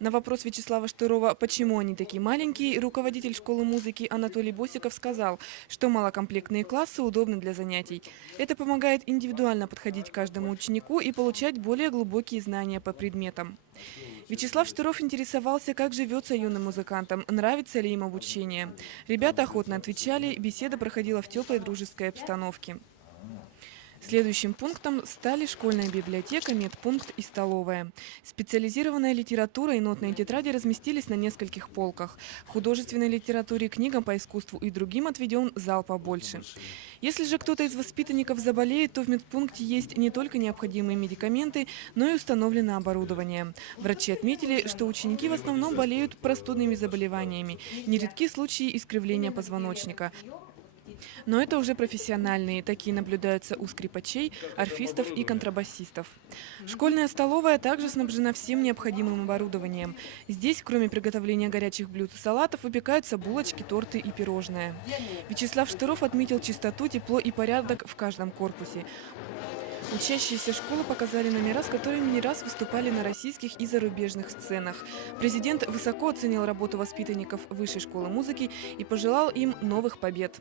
На вопрос Вячеслава Штырова, почему они такие маленькие, руководитель школы музыки Анатолий Босиков сказал, что малокомплектные классы удобны для занятий. Это помогает индивидуально подходить к каждому ученику и получать более глубокие знания по предметам. Вячеслав Штыров интересовался, как живется юным музыкантам, нравится ли им обучение. Ребята охотно отвечали, беседа проходила в теплой дружеской обстановке. Следующим пунктом стали школьная библиотека, медпункт и столовая. Специализированная литература и нотные тетради разместились на нескольких полках. В художественной литературе, книгам по искусству и другим отведен зал побольше. Если же кто-то из воспитанников заболеет, то в медпункте есть не только необходимые медикаменты, но и установлено оборудование. Врачи отметили, что ученики в основном болеют простудными заболеваниями. Нередки случаи искривления позвоночника. Но это уже профессиональные, такие наблюдаются у скрипачей, арфистов и контрабасистов. Школьная столовая также снабжена всем необходимым оборудованием. Здесь, кроме приготовления горячих блюд и салатов, выпекаются булочки, торты и пирожные. Вячеслав Штыров отметил чистоту, тепло и порядок в каждом корпусе. Учащиеся школы показали номера, с которыми не раз выступали на российских и зарубежных сценах. Президент высоко оценил работу воспитанников Высшей школы музыки и пожелал им новых побед.